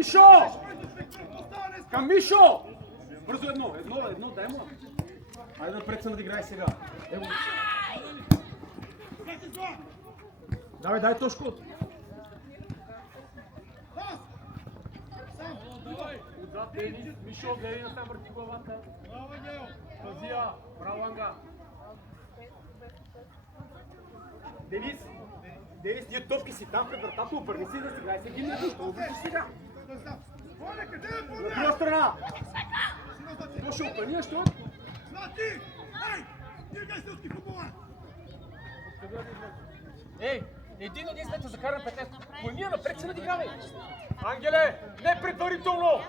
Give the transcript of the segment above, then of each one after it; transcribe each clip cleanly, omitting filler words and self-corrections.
Мишо! Към Мишо! Бързо едно, дай му. Айде напред се надиграй сега. Ево. Дай Тошко. Отзад Денис, Мишо, гледай насам, върти главата. Браво, Ангел! Тазия, браво, Анга. Денис, тия топки си там пред вратата, обърни си да си играй се гимна, защо обърниш сега? На друга страна! Какво ще опъни, защо? Ей, един сме те закарам 15. Поеми напред се надигравай! Ангеле, не предварително!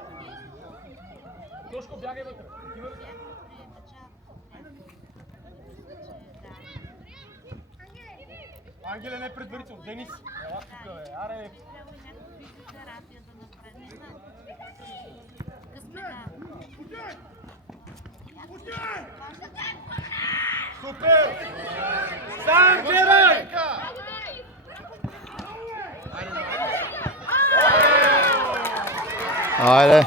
Тошко, бягай вътре. Ангеле, не предварително. Денис, ела тук, бе. Аре. Супер! Сам гледай! Айде!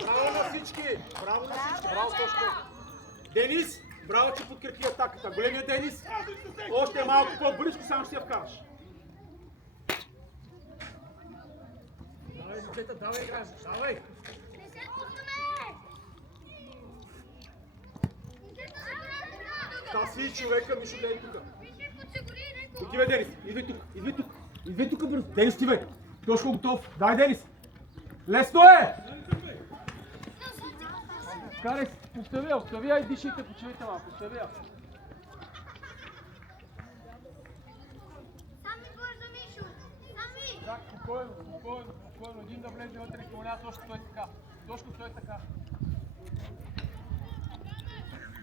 Браво на всички! Браво Тошко! Денис, браво, че подкрепи атаката. Големия Денис, още е малко по-близко, само ще я вкараш. Давай, момчета, давай, играеш, давай! Та си човека, Мишо, гледай тук. Отивай, Денис, идвай тук бързо. Денис, стивай. Тошко готов. Дай, Денис. Лесно е! Карай, остави, ай дишайте, почивайте малко, остави. Так, спокойно, един да влезе вътре и коля, Тошко стой така.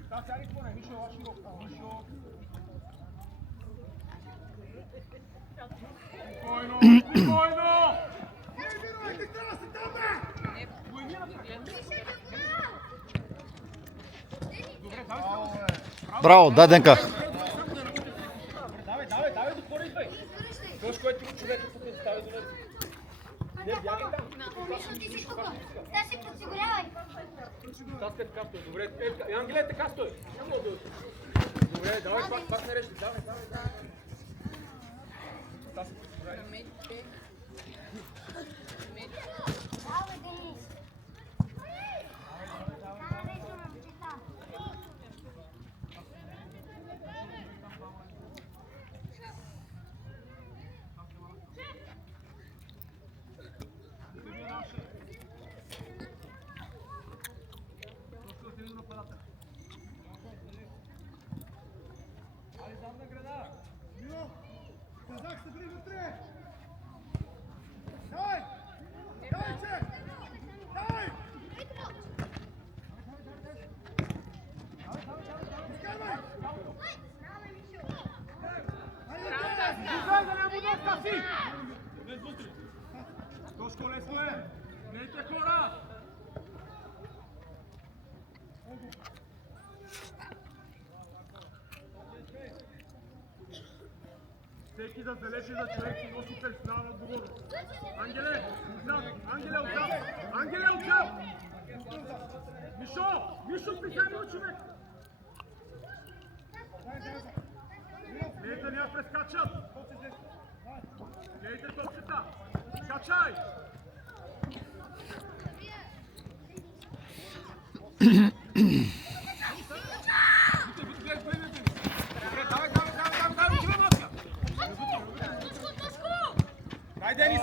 Да, сядай поне, Мишо, ела широко, Мишо. Спокойно! Браво, дай Денка! Давай, допори идвай! Тошко е тих човек, тук не стави до него. Не, бягай там! Да се подсигурявай! Така стой, добре. Ангеле, така стой! Добре, давай, пак нарежда, давай. Тошко, лесно е! Нейте хора! Всеки да залежи за човек и носи персонална отговорност. Ангеле, отзад! Мишо, прихайно човек! Нейте ня прескачат! Гледайте топчета! Качай! Дай, Денис!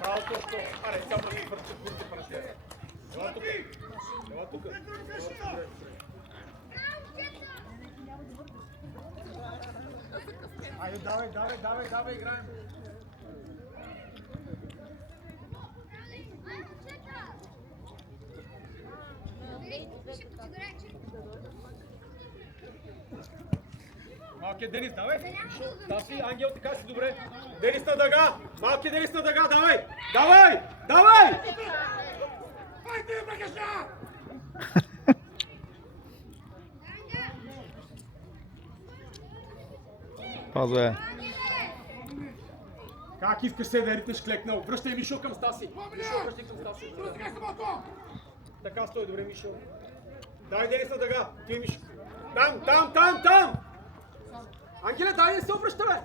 Браво, Тошко! Аре, само да си върчат бурите пред тебе. Ела тук. Айде, давай, играем. Малкият Денис, давай. Да си, Ангел, така си, добре. Денис на дъга. Малкият Денис на дъга, давай. Давай! Хайде, багажа! Пазо. Как искаш се да ритнеш клекнал? Връщай Мишо към Стаси. Мишо, връщай към Стаси. Така стой, добре, Мишо. Дай Денис на дъга. Ти, Мишо. Там! Ангеле, дай да се обръща, бе!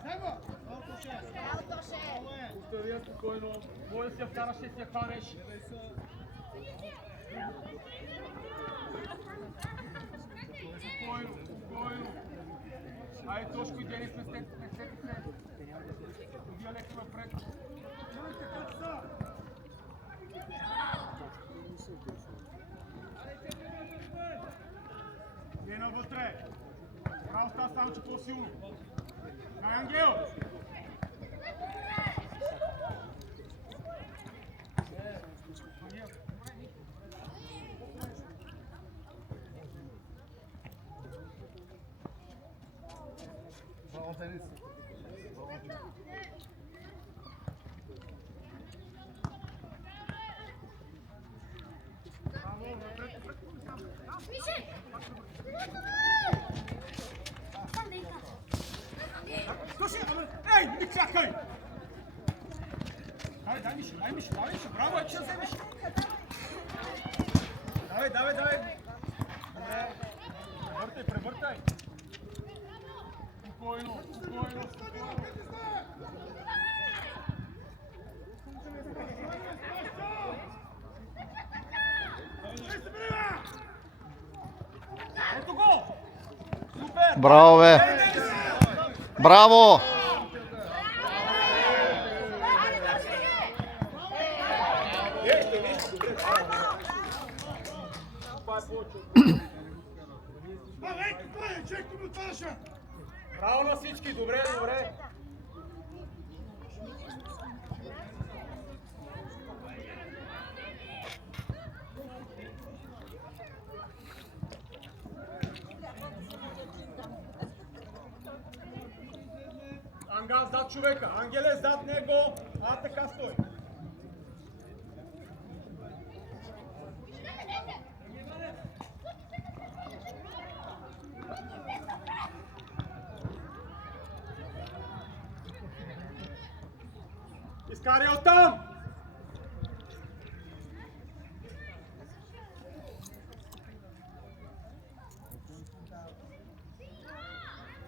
Остави я спокойно. Може да си я вкараш, ще си я хванеш. Спокойно. Айде, Тошко и Денис, не сте се. Вие леко напред. Не навътре. Право става само, че по-силно. Дай, Ангел! Ей, не чакай! Дай Мишо, браво, че ще вземеш! Давай! Превъртай! Спокойно! Ето го! Супер! Браво, бе! Браво! Браво на всички, добре. Ангел зад човека, Ангеле зад него, така стой. Изкарай оттам!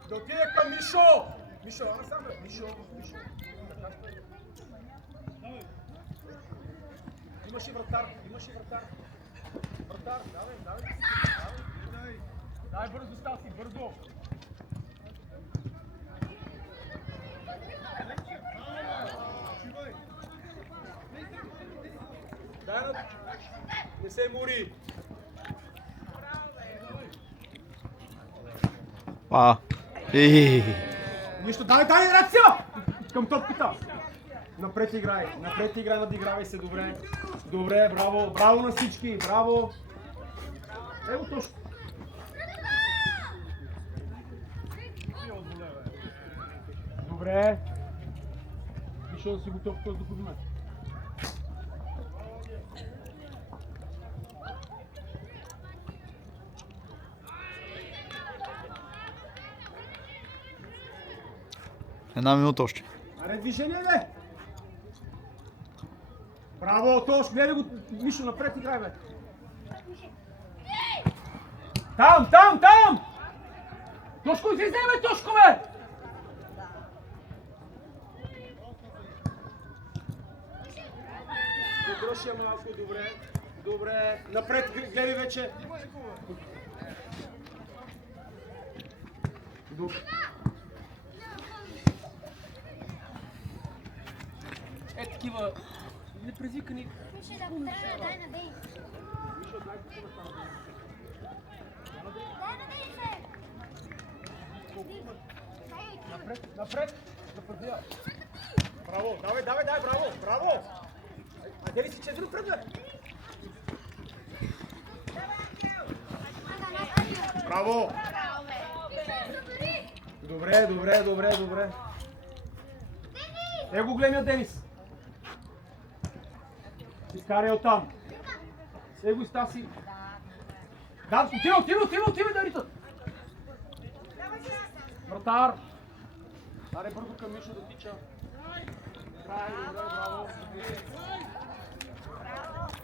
Да отиде към Мишо! Мишо, насам бе! Мишо! Имаше вратар! Вратар, давай! Дай бързо, Стаси, бързо! Не се мори! Нищо, дай, реакция! Към топката! Напред играй, надигравай се, добре. Добре, браво на всички, браво! Ево Тошко! Добре. Вишо да си готов, този да подиме. Една минута още. Аре, движение, бе! Браво, Тошко, гледай го, Мишо, напред играй, бе! Там! Тошко, излизай, бе, Тошко, бе! Грошия малко, добре. Напред, гледай вече. Такива непрезвикани. Мишо, да потребя, дай на Денис. Напред! Браво! Давай, браво! Айде ли си четири напред, бе? Браво! Добре. Его големия Денис. Изкарай оттам. Его и Стаси. Да, отива да ритат. Вратар. Аре бързо към Мишо да тича.